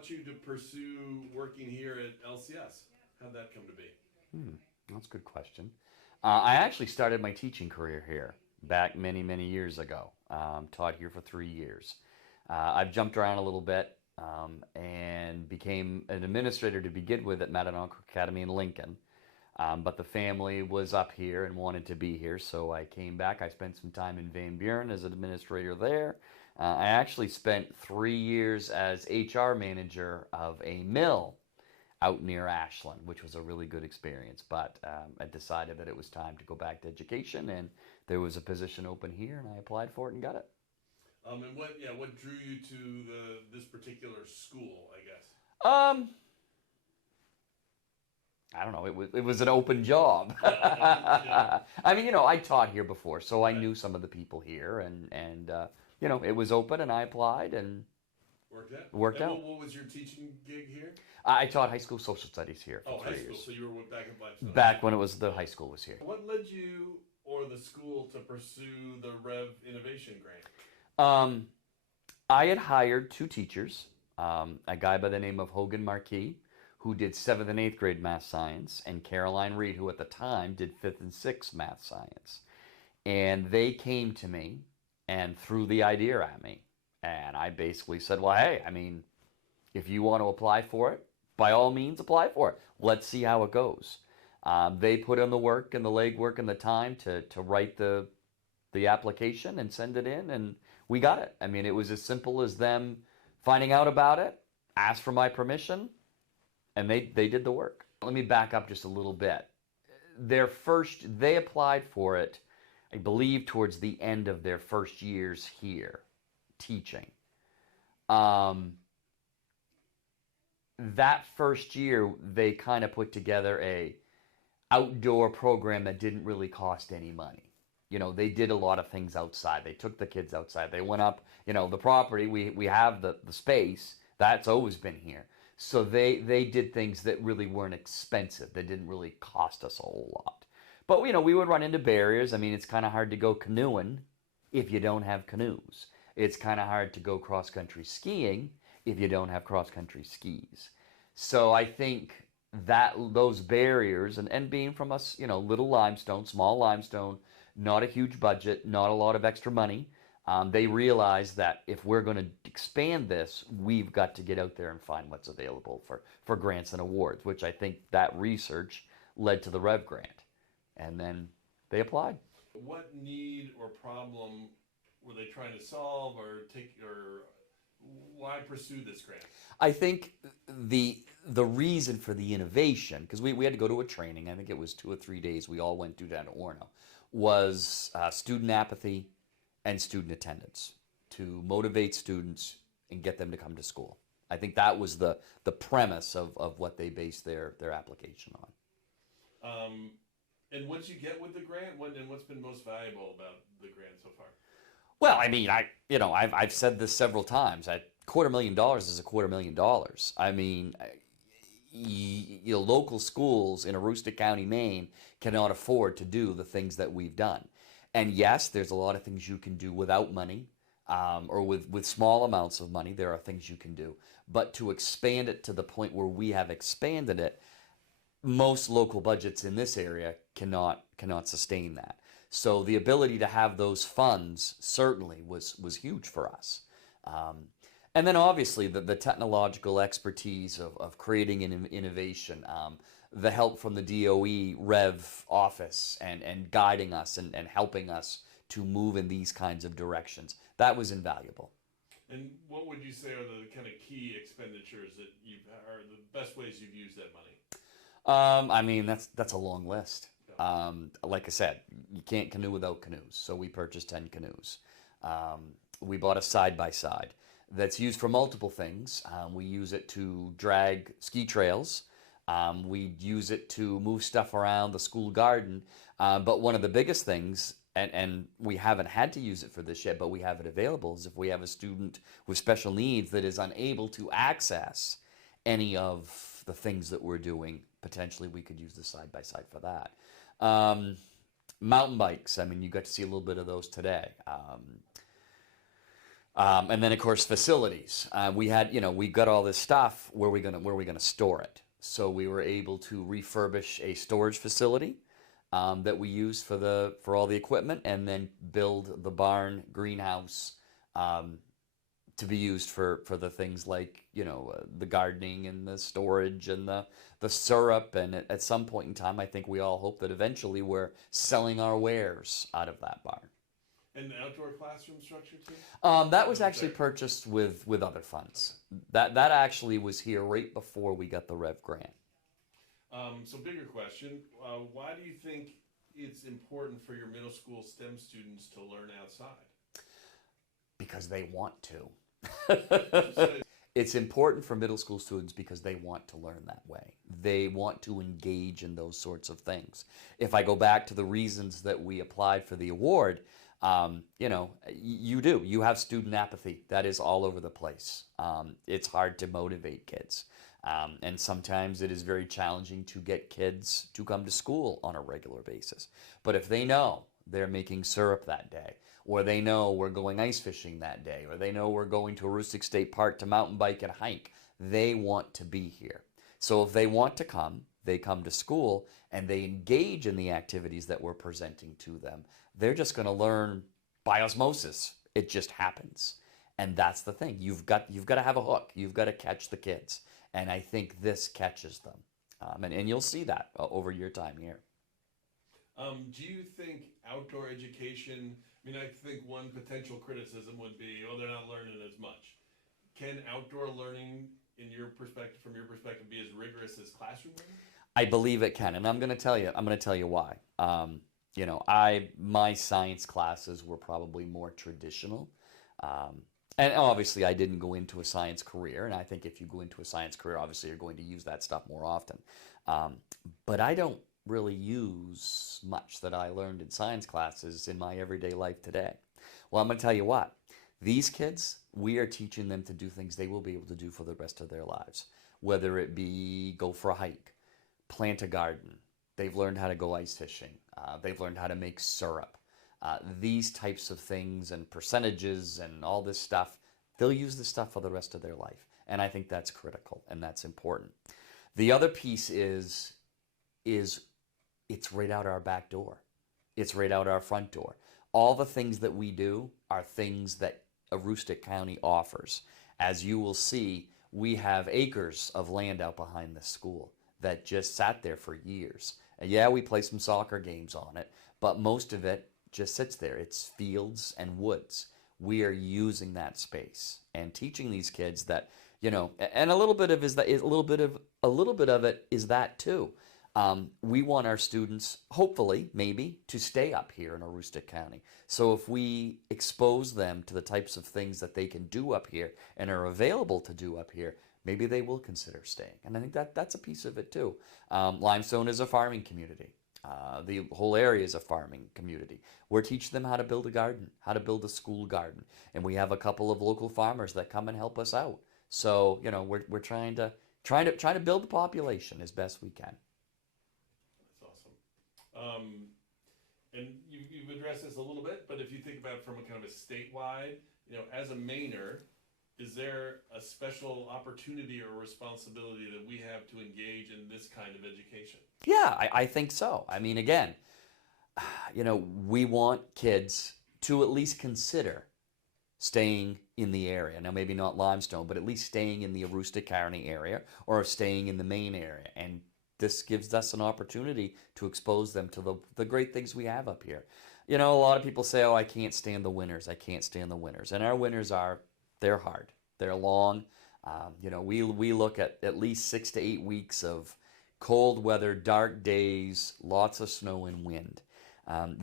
brought you to pursue working here at LCS? How'd that come to be? That's a good question. I actually started my teaching career here back many, many years ago. Taught here for 3 years. I've jumped around a little bit and became an administrator to begin with at Madanonk Academy in Lincoln. But the family was up here and wanted to be here, so I came back. I spent some time in Van Buren as an administrator there. I actually spent 3 years as HR manager of a mill out near Ashland, which was a really good experience. But I decided that it was time to go back to education, and there was a position open here, and I applied for it and got it. And what drew you to this particular school, I guess? Um, I don't know. It was an open job. Yeah. I mean, I taught here before, so I knew some of the people here, and it was open, and I applied, and Worked out. worked And out. what was your teaching gig here? I taught high school social studies here Oh, for high 3 school. years. So you were back in Limestone. Back when the high school was here. What led you or the school to pursue the Rev Innovation Grant? I had hired 2 teachers, a guy by the name of Hogan Marquis, who did 7th and 8th grade math science, and Caroline Reed, who at the time did 5th and 6th math science. And they came to me and threw the idea at me. And I basically said, well, hey, I mean, if you want to apply for it, by all means apply for it. Let's see how it goes. They put in the work and the legwork and the time to write the application and send it in, and we got it. I mean, it was as simple as them finding out about it, asked for my permission, and they did the work. Let me back up just a little bit. They applied for it, I believe, towards the end of their first years here teaching. That first year, they kind of put together a outdoor program that didn't really cost any money. They did a lot of things outside. They took the kids outside. They went up, the property. We have the space. That's always been here. So they did things that really weren't expensive. They didn't really cost us a whole lot. But, we would run into barriers. I mean, it's kind of hard to go canoeing if you don't have canoes. It's kind of hard to go cross-country skiing if you don't have cross-country skis. So I think that those barriers, and being from us, little limestone, small limestone, not a huge budget, not a lot of extra money, they realized that if we're going to expand this, we've got to get out there and find what's available for grants and awards, which I think that research led to the Rev Grant. And then they applied. What need or problem were they trying to solve, or why pursue this grant? I think the reason for the innovation, because we had to go to a training, I think it was 2 or 3 days, we all went down to Orono, was student apathy and student attendance, to motivate students and get them to come to school. I think that was the premise of what they based their application on. And what'd you get with the grant? What's been most valuable about the grant so far? Well, I mean, I've said this several times. $250,000 is $250,000. I mean, local schools in Aroostook County, Maine, cannot afford to do the things that we've done. And yes, there's a lot of things you can do without money, or with small amounts of money. There are things you can do. But to expand it to the point where we have expanded it, most local budgets in this area cannot sustain that. So the ability to have those funds certainly was huge for us. And then obviously the technological expertise of creating an innovation, the help from the DOE Rev office and guiding us and helping us to move in these kinds of directions, that was invaluable. And what would you say are the kind of key expenditures that are the best ways you've used that money? I mean, that's a long list. Like I said, you can't canoe without canoes. So we purchased 10 canoes. We bought a side-by-side that's used for multiple things. We use it to drag ski trails. We use it to move stuff around the school garden. But one of the biggest things, and we haven't had to use it for this yet, but we have it available, is if we have a student with special needs that is unable to access any of the things that we're doing, potentially we could use the side-by-side for that. Mountain bikes, I mean, you got to see a little bit of those today. And then of course facilities. We had, we got all this stuff. Where we gonna store it? So we were able to refurbish a storage facility that we use for all the equipment, and then build the barn greenhouse um, to be used for the things like the gardening and the storage and the syrup. And at some point in time, I think we all hope that eventually we're selling our wares out of that barn. And the outdoor classroom structure too? That was actually purchased with other funds. That actually was here right before we got the Rev grant. So bigger question, why do you think it's important for your middle school STEM students to learn outside? Because they want to. So, It's important for middle school students because they want to learn that way. They want to engage in those sorts of things. If I go back to the reasons that we applied for the award, you have student apathy. That is all over the place. It's hard to motivate kids. And sometimes it is very challenging to get kids to come to school on a regular basis. But if they know they're making syrup that day, or they know we're going ice fishing that day, or they know we're going to Aroostook State Park to mountain bike and hike, they want to be here. So if they want to come, they come to school and they engage in the activities that we're presenting to them. They're just going to learn by osmosis. It just happens. And that's the thing. You've got to have a hook. You've got to catch the kids. And I think this catches them. And you'll see that over your time here. Do you think outdoor education, I think one potential criticism would be, they're not learning as much. Can outdoor learning, from your perspective, be as rigorous as classroom learning? I believe it can, and I'm going to tell you why. My science classes were probably more traditional. And obviously, I didn't go into a science career, and I think if you go into a science career, obviously you're going to use that stuff more often. But I don't really use much that I learned in science classes in my everyday life today. Well, I'm going to tell you what. These kids, we are teaching them to do things they will be able to do for the rest of their lives, whether it be go for a hike, plant a garden. They've learned how to go ice fishing. They've learned how to make syrup. These types of things and percentages and all this stuff, they'll use this stuff for the rest of their life. And I think that's critical and that's important. The other piece is it's right out our back door. It's right out our front door. All the things that we do are things that Aroostook County offers. As you will see, we have acres of land out behind the school that just sat there for years. And yeah, we play some soccer games on it, but most of it just sits there. It's fields and woods. We are using that space and teaching these kids that, and a little bit of it is that too. We want our students, hopefully, maybe, to stay up here in Aroostook County. So if we expose them to the types of things that they can do up here and are available to do up here, maybe they will consider staying. And I think that's a piece of it too. Limestone is a farming community. The whole area is a farming community. We're teaching them how to build a garden, how to build a school garden. And we have a couple of local farmers that come and help us out. So, we're trying to build the population as best we can. And you've addressed this a little bit, but if you think about it from a kind of a statewide, as a Mainer, is there a special opportunity or responsibility that we have to engage in this kind of education? Yeah, I think so. Again, we want kids to at least consider staying in the area. Now, maybe not Limestone, but at least staying in the Aroostook County area or staying in the Maine area. And this gives us an opportunity to expose them to the great things we have up here. A lot of people say, I can't stand the winters. I can't stand the winters. And our winters they're hard. They're long. We look at least 6 to 8 weeks of cold weather, dark days, lots of snow and wind.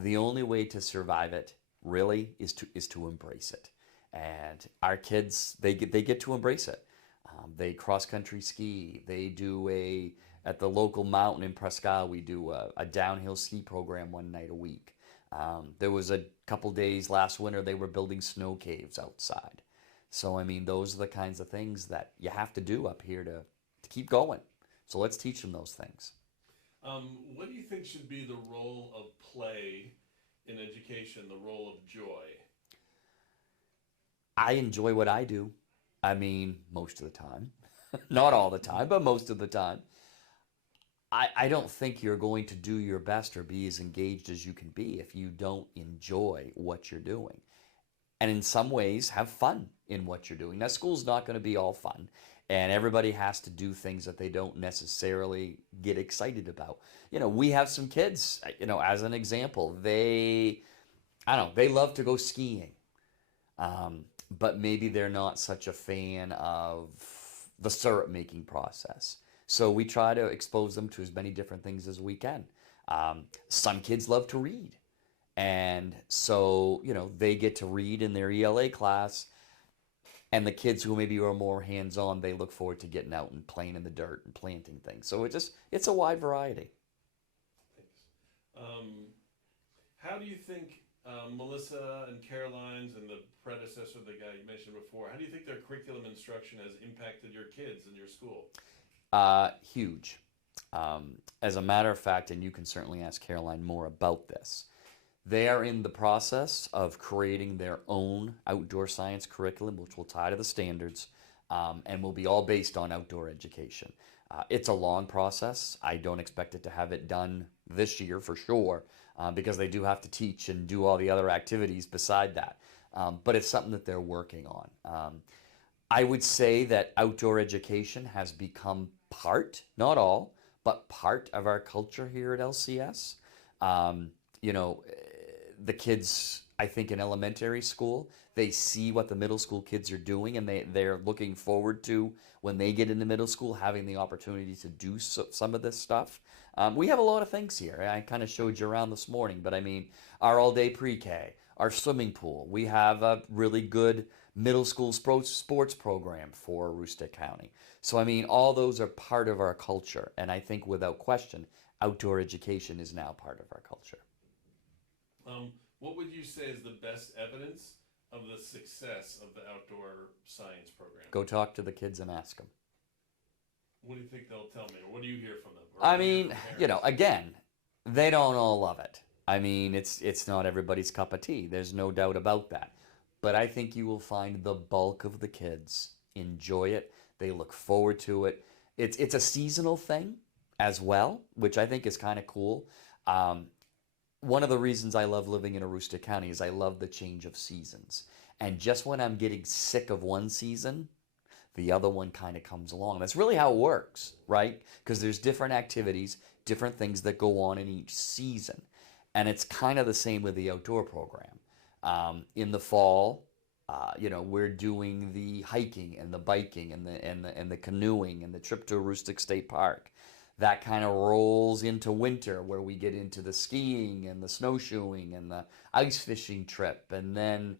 The only way to survive it really is to embrace it. And our kids, they get to embrace it. They cross-country ski. They do at the local mountain in Prescott, we do a downhill ski program one night a week. There was a couple days last winter, they were building snow caves outside. So, those are the kinds of things that you have to do up here to keep going. So let's teach them those things. What do you think should be the role of play in education, the role of joy? I enjoy what I do. I mean, most of the time. Not all the time, but most of the time. I don't think you're going to do your best or be as engaged as you can be if you don't enjoy what you're doing. And in some ways, have fun in what you're doing. Now, school's not going to be all fun, and everybody has to do things that they don't necessarily get excited about. We have some kids, as an example, I don't know, they love to go skiing. But maybe they're not such a fan of the syrup making process. So we try to expose them to as many different things as we can. Some kids love to read. And so, they get to read in their ELA class. And the kids who maybe are more hands-on, they look forward to getting out and playing in the dirt and planting things. So it's a wide variety. Thanks. How do you think Melissa and Caroline's and the predecessor, the guy you mentioned before, how do you think their curriculum instruction has impacted your kids in your school? Huge. As a matter of fact, and you can certainly ask Caroline more about this, they are in the process of creating their own outdoor science curriculum, which will tie to the standards, and will be all based on outdoor education. It's a long process. I don't expect it to have it done this year for sure, because they do have to teach and do all the other activities beside that. But it's something that they're working on. I would say that outdoor education has become part, not all, but part of our culture here at LCS. The kids, I think, in elementary school, they see what the middle school kids are doing, and they're looking forward to, when they get into middle school, having the opportunity to do some of this stuff. We have a lot of things here. I kind of showed you around this morning, but I mean, our all-day pre-K, our swimming pool. We have a really good middle school sports program for Aroostook County. So, I mean, all those are part of our culture, and I think without question, outdoor education is now part of our culture. What would you say is the best evidence of the success of the outdoor science program? Go talk to the kids and ask them. What do you think they'll tell me, or what do you hear from them? I mean, again, they don't all love it. I mean, it's not everybody's cup of tea. There's no doubt about that. But I think you will find the bulk of the kids enjoy it. They look forward to it. It's a seasonal thing as well, which I think is kind of cool. One of the reasons I love living in Aroostook County is I love the change of seasons. And just when I'm getting sick of one season, the other one kind of comes along. That's really how it works, right? Because there's different activities, different things that go on in each season. And it's kind of the same with the outdoor program. In the fall, we're doing the hiking and the biking and the canoeing and the trip to Aroostook State Park. That kind of rolls into winter, where we get into the skiing and the snowshoeing and the ice fishing trip. And then,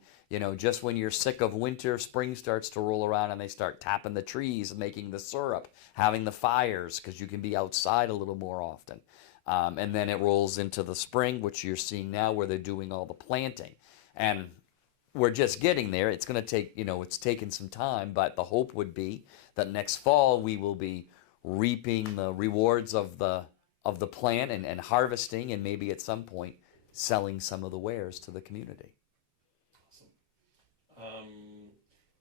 just when you're sick of winter, spring starts to roll around and they start tapping the trees, making the syrup, having the fires, because you can be outside a little more often. And then it rolls into the spring, which you're seeing now, where they're doing all the planting. And we're just getting there. It's going to take, it's taken some time, but the hope would be that next fall we will be reaping the rewards of the plant and harvesting, and maybe at some point selling some of the wares to the community. Awesome.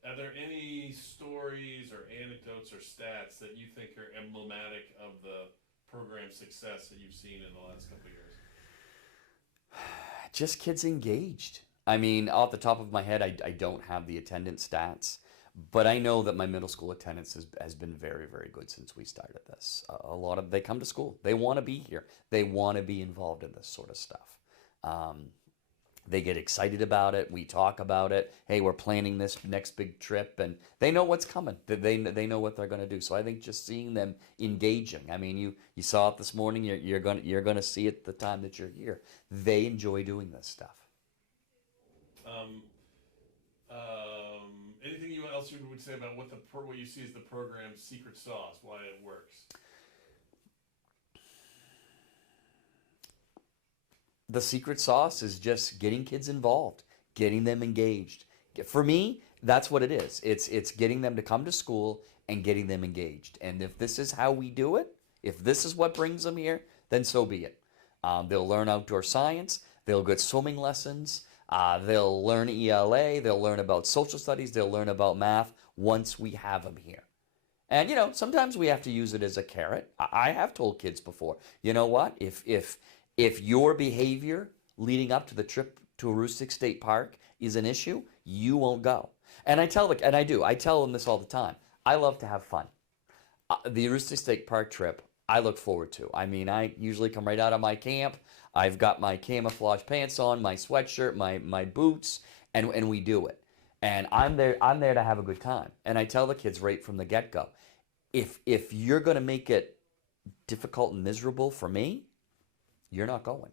Are there any stories or anecdotes or stats that you think are emblematic of the program success that you've seen in the last couple of years? Just kids engaged. I mean, off the top of my head, I don't have the attendance stats, but I know that my middle school attendance has been very, very good since we started this. They come to school. They want to be here. They want to be involved in this sort of stuff. They get excited about it. We talk about it. Hey, we're planning this next big trip, and they know what's coming. They know what they're going to do. So I think just seeing them engaging. I mean, you saw it this morning. You're going to see it the time that you're here. They enjoy doing this stuff. Anything else you would say about what you see as the program's secret sauce, why it works? The secret sauce is just getting kids involved, getting them engaged. For me, that's what it is. It's getting them to come to school and getting them engaged. And if this is how we do it, if this is what brings them here, then so be it. They'll learn outdoor science. They'll get swimming lessons. They'll learn ELA, they'll learn about social studies, they'll learn about math once we have them here. And sometimes we have to use it as a carrot. I have told kids before, you know what? If your behavior leading up to the trip to Aroostook State Park is an issue, you won't go. And I tell them this all the time. I love to have fun. The Aroostook State Park trip, I look forward to. I mean, I usually come right out of my camp. I've got my camouflage pants on, my sweatshirt, my boots, and we do it. And I'm there to have a good time. And I tell the kids right from the get-go, if you're going to make it difficult and miserable for me, you're not going.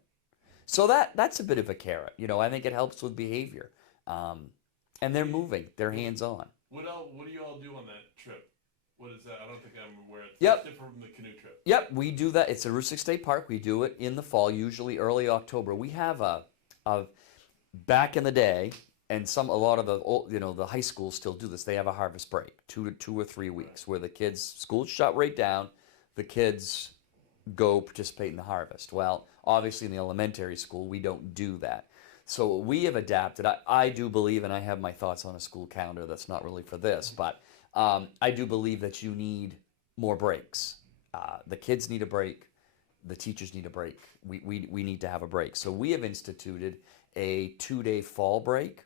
So that's a bit of a carrot. I think it helps with behavior. And they're moving. They're hands-on. What do you all do on that trip? What is that? I don't think I'm aware. It's Yep. different from the canoe trip. Yep, we do that. It's Aroostook State Park. We do it in the fall, usually early October. We have a back in the day, and a lot of the high schools still do this. They have a harvest break, 2 or 3 weeks, where the kids schools shut right down. The kids go participate in the harvest. Well, obviously in the elementary school, we don't do that. So we have adapted. I do believe, and I have my thoughts on a school calendar that's not really for this, but I do believe that you need more breaks. The kids need a break. The teachers need a break. We need to have a break. So we have instituted a 2-day fall break.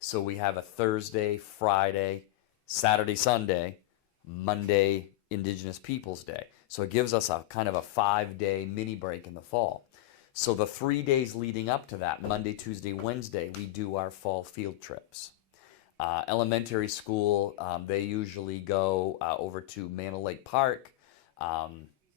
So we have a Thursday, Friday, Saturday, Sunday, Monday, Indigenous Peoples Day. So it gives us a kind of a 5-day mini break in the fall. So the 3 days leading up to that, Monday, Tuesday, Wednesday, we do our fall field trips. Elementary school, they usually go over to Mantle Lake Park,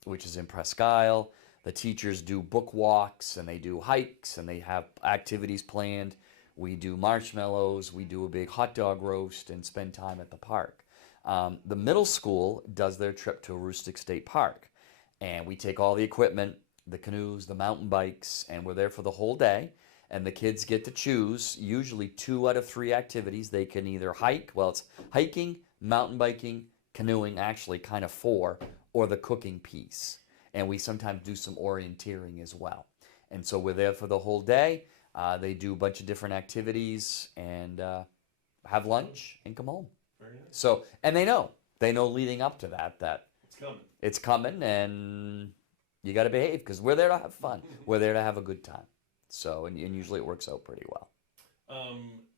which is in Presque Isle. The teachers do book walks and they do hikes and they have activities planned. We do marshmallows, we do a big hot dog roast and spend time at the park. The middle school does their trip to Aroostook State Park, and we take all the equipment, the canoes, the mountain bikes, and we're there for the whole day. And the kids get to choose usually 2 out of 3 activities. They can either hike, well, it's hiking, mountain biking, canoeing, actually kind of 4, or the cooking piece. And we sometimes do some orienteering as well. And so we're there for the whole day. They do a bunch of different activities and have lunch and come home. Very nice. So, and they know leading up to that It's coming. And you got to behave because we're there to have fun. We're there to have a good time. So, and usually it works out pretty well.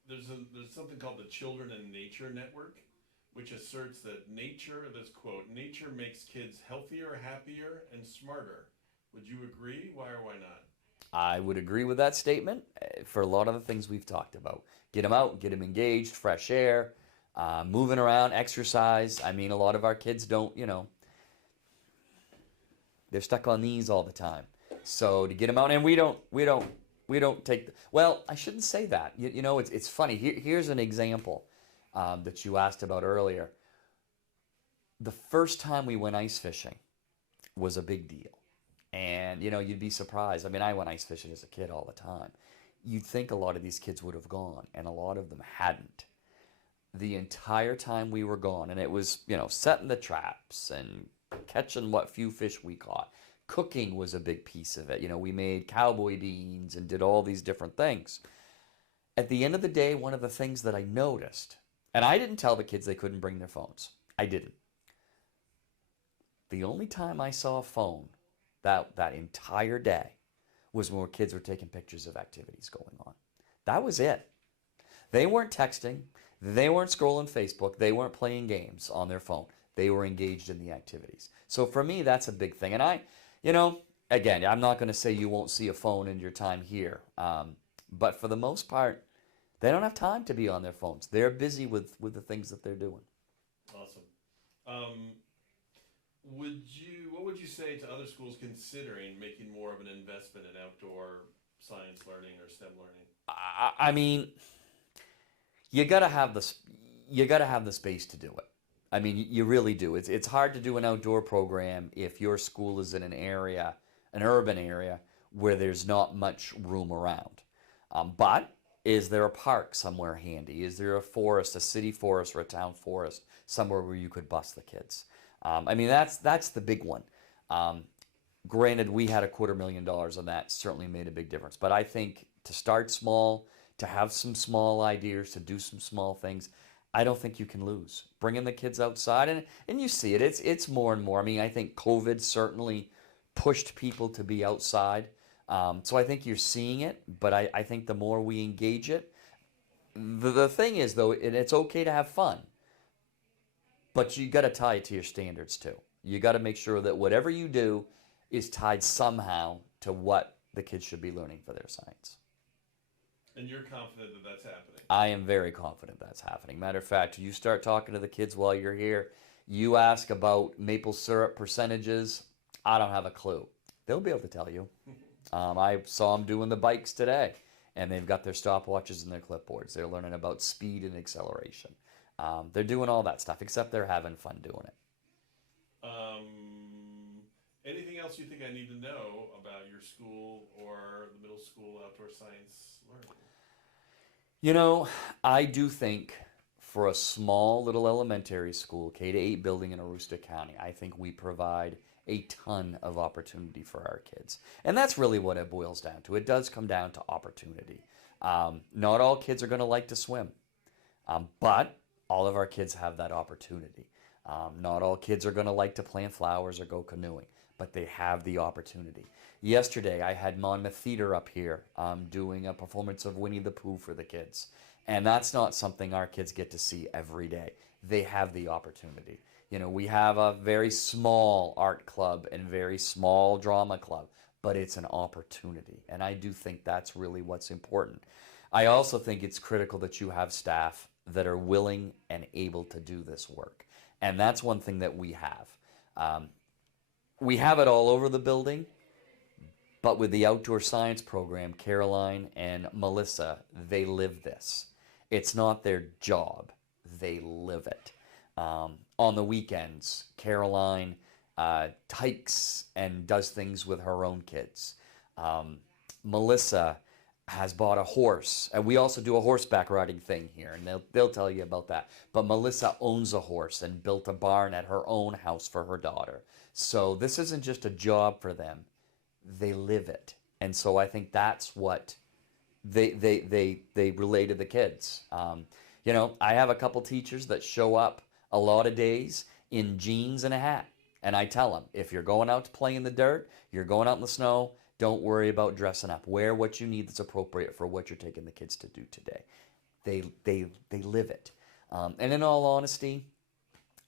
There's something called the Children and Nature Network, which asserts that nature makes kids healthier, happier, and smarter. Would you agree? Why or why not? I would agree with that statement for a lot of the things we've talked about. Get them out, get them engaged, fresh air, moving around, exercise. I mean, a lot of our kids don't, they're stuck on these all the time. So to get them out, and we don't take. Well, I shouldn't say that. It's funny. Here's an example that you asked about earlier. The first time we went ice fishing was a big deal, and you'd be surprised. I mean, I went ice fishing as a kid all the time. You'd think a lot of these kids would have gone, and a lot of them hadn't. The entire time we were gone, and it was setting the traps and catching what few fish we caught. Cooking was a big piece of it. We made cowboy beans and did all these different things. At the end of the day, one of the things that I noticed, and I didn't tell the kids they couldn't bring their phones. I didn't. The only time I saw a phone that entire day was when kids were taking pictures of activities going on. That was it. They weren't texting. They weren't scrolling Facebook. They weren't playing games on their phone. They were engaged in the activities. So for me, that's a big thing. And again, I'm not going to say you won't see a phone in your time here. But for the most part, they don't have time to be on their phones. They're busy with the things that they're doing. Awesome. What would you say to other schools considering making more of an investment in outdoor science learning or STEM learning? I mean, you got to have the space to do it. I mean, you really do. It's hard to do an outdoor program if your school is in an urban area where there's not much room around. But is there a park somewhere handy? Is there a forest, a city forest or a town forest, somewhere where you could bus the kids? I mean, that's the big one. Granted, we had $250,000 on that, certainly made a big difference. But I think to start small, to have some small ideas, to do some small things, I don't think you can lose. Bringing the kids outside, and you see it. It's more and more. I mean, I think COVID certainly pushed people to be outside. So I think you're seeing it, but I think the more we engage it, the thing is, though, and it's okay to have fun, but you got to tie it to your standards too. You got to make sure that whatever you do is tied somehow to what the kids should be learning for their science. And you're confident that that's happening? I am very confident that's happening. Matter of fact, you start talking to the kids while you're here, you ask about maple syrup percentages, I don't have a clue. They'll be able to tell you. I saw them doing the bikes today, and they've got their stopwatches and their clipboards. They're learning about speed and acceleration. They're doing all that stuff, except they're having fun doing it. Anything else you think I need to know about your school or the middle school outdoor science learning? You know, I do think for a small little elementary school, K-8 building in Aroostook County, I think we provide a ton of opportunity for our kids. And that's really what it boils down to. It does come down to opportunity. Not all kids are going to like to swim, but all of our kids have that opportunity. Not all kids are going to like to plant flowers or go canoeing, but they have the opportunity. Yesterday, I had Monmouth Theater up here doing a performance of Winnie the Pooh for the kids. And that's not something our kids get to see every day. They have the opportunity. You know, we have a very small art club and very small drama club, but it's an opportunity. And I do think that's really what's important. I also think it's critical that you have staff that are willing and able to do this work. And that's one thing that we have. We have it all over the building, but with the outdoor science program, Caroline and Melissa, they live this. It's not their job. They live it. On the weekends, Caroline hikes and does things with her own kids. Melissa has bought a horse, and we also do a horseback riding thing here, and they'll tell you about that. But Melissa owns a horse and built a barn at her own house for her daughter. So this isn't just a job for them. They live it. And so I think that's what they relay to the kids. You know, I have a couple teachers that show up a lot of days in jeans and a hat. And I tell them, if you're going out to play in the dirt, you're going out in the snow, don't worry about dressing up. Wear what you need that's appropriate for what you're taking the kids to do today. They live it. And in all honesty,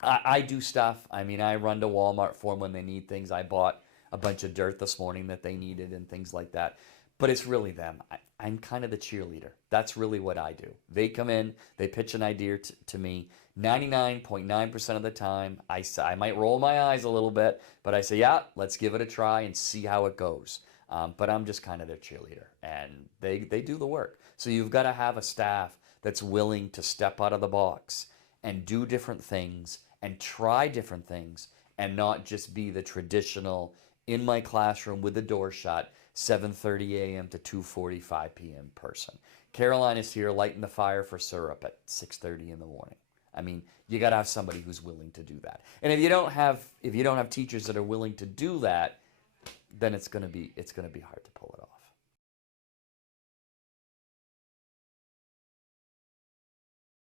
I do stuff. I mean, I run to Walmart for them when they need things. I bought a bunch of dirt this morning that they needed and things like that. But it's really them. I'm kind of the cheerleader. That's really what I do. They come in, they pitch an idea to me. 99.9% of the time, I might roll my eyes a little bit, but I say, yeah, let's give it a try and see how it goes. But I'm just kind of their cheerleader, and they do the work. So you've got to have a staff that's willing to step out of the box and do different things and try different things and not just be the traditional in my classroom with the door shut, 7:30 a.m. to 2:45 p.m. person. Caroline is here lighting the fire for syrup at 6:30 in the morning. I mean, you got to have somebody who's willing to do that. And if you don't have teachers that are willing to do that, then it's going to be hard to pull it off.